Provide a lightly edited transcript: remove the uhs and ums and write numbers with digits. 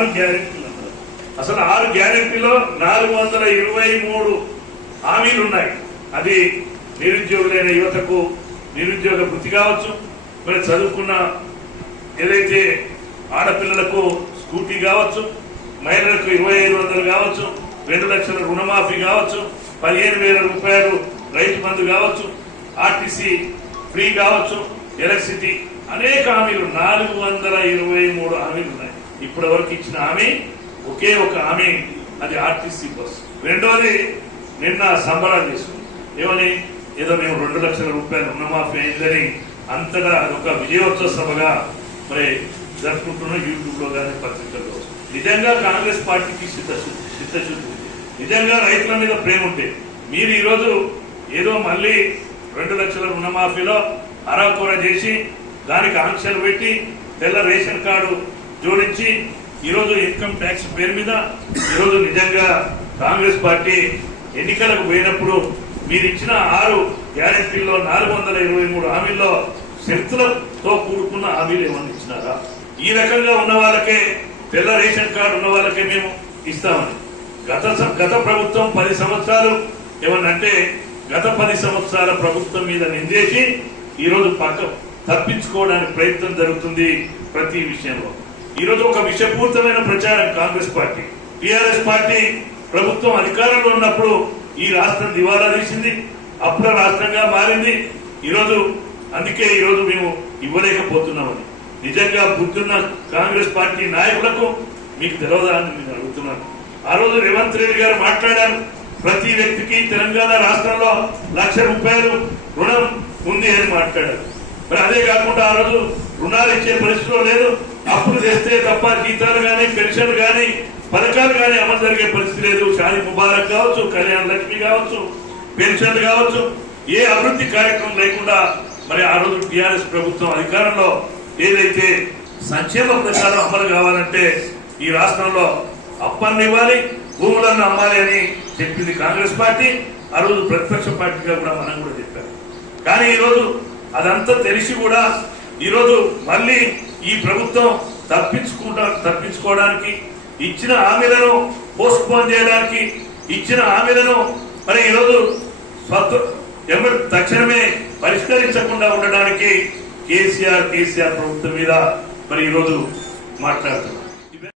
6 గ్యారెంటీలు అన్నారు. అసలు 6 గ్యారెంటీలో 423 హామీలు ఉన్నాయి. అది నిరుద్యోగులైన యువతకు నిరుద్యోగ వృత్తి కావచ్చు, మరి చదువుకున్న ఏదైతే ఆడపిల్లలకు స్కూటీ కావచ్చు, మహిళలకు 2500 కావచ్చు, 2 లక్షల రుణమాఫీ కావచ్చు, 15,000 రూపాయలు రైతు బంధు కావచ్చు, ఆర్టీసీ ఫ్రీ కావచ్చు, ఎలక్ట్రిసిటీ, అనేక హామీలు 423 హామీలు ఉన్నాయి. ఇప్పటి వరకు ఇచ్చిన హామీ ఒకే ఒక హామీ, అది ఆర్టీసీ బస్. రెండోది నిన్న సంబరాలు చేసుకుంది. ఏమని? ఏదో మేము 2 లక్షల రూపాయలు రుణమాఫీ అయిందని అంతగా ఒక విజయోత్సవ సభగా మరి జరుపుకుంటున్న యూట్యూబ్ లో కానీ పత్రికల్లో. నిజంగా కాంగ్రెస్ పార్టీకి చిత్తశుద్ధి, నిజంగా రైతుల మీద ప్రేమ ఉంటే మీరు ఈరోజు ఏదో మళ్ళీ 2 లక్షల రుణమాఫీలో అరాకొర చేసి దానికి ఆంక్షలు పెట్టి తెల్ల రేషన్ కార్డు జోడించి ఈరోజు ఇన్కమ్ ట్యాక్స్ పేరు మీద ఈరోజు నిజంగా కాంగ్రెస్ పార్టీ ఎన్నికలకు పోయినప్పుడు మీరు ఇచ్చిన 6 గ్యారెంటీల్లో 423 హామీల్లో షరతులతో కూడుకున్న హామీలు ఏమన్నా ఇచ్చినారా? ఈ రకంగా ఉన్న వాళ్ళకే, తెల్ల రేషన్ కార్డు ఉన్న వాళ్ళకే మేము ఇస్తామని గత ప్రభుత్వం 10 సంవత్సరాలు ఏమన్నంటే గత 10 సంవత్సరాల ప్రభుత్వం మీద నిందేసి ఈరోజు తప్పించుకోవడానికి ప్రయత్నం జరుగుతుంది ప్రతి విషయంలో. ఈరోజు ఒక విషపూరితమైన ప్రచారం కాంగ్రెస్ పార్టీ, టిఆర్ఎస్ పార్టీ ప్రభుత్వం అధికారంలో ఉన్నప్పుడు ఈ రాష్ట్రం దివాలా తీసింది, అప్పుల రాష్ట్రంగా మారింది. ఈరోజు అందుకే ఈరోజు మేము ఇవ్వలేకపోతున్నామని. నిజంగా బుద్ధున్న కాంగ్రెస్ పార్టీ నాయకులకు మీకు తెలియదా అని నేను అడుగుతున్నాను. ఆ రోజు రేవంత్ రెడ్డి గారు మాట్లాడారు, ప్రతి వ్యక్తికి తెలంగాణ రాష్ట్రంలో 1,00,000 రూపాయలు రుణం ఉంది అని మాట్లాడారు. మరి అదే కాకుండా ఆ రోజు రుణాలు ఇచ్చే పరిస్థితిలో లేదు, అప్పులు తెస్తే తప్ప జీతాలు కానీ పెన్షన్లు కానీ పథకాలు కానీ అమలు జరిగే పరిస్థితి లేదు. షాదీ ముబారక్ కావచ్చు, కళ్యాణ లక్ష్మి కావచ్చు, పెన్షన్లు కావచ్చు, ఏ అభివృద్ధి కార్యక్రమం లేకుండా మరి ఆ రోజు టిఆర్ఎస్ ప్రభుత్వం అధికారంలో ఏదైతే సంక్షేమ పథకాలు అమలు కావాలంటే ఈ రాష్ట్రంలో అప్పన్ని ఇవ్వాలి, భూములను అమ్మాలి అని చెప్పింది కాంగ్రెస్ పార్టీ. ఆ రోజు ప్రతిపక్ష పార్టీగా కూడా మనం కూడా చెప్పారు. కానీ ఈరోజు అదంతా తెలిసి కూడా ఈరోజు మళ్ళీ ఈ ప్రభుత్వం తప్పించుకోవడానికి ఇచ్చిన హామీలను పోస్ట్ పోన్ చేయడానికి ఇచ్చిన హామీలను మరి ఈరోజు తక్షణమే పరిష్కరించకుండా ఉండడానికి కేసీఆర్ ప్రభుత్వం మీద మరి ఈరోజు మాట్లాడుతున్నారు.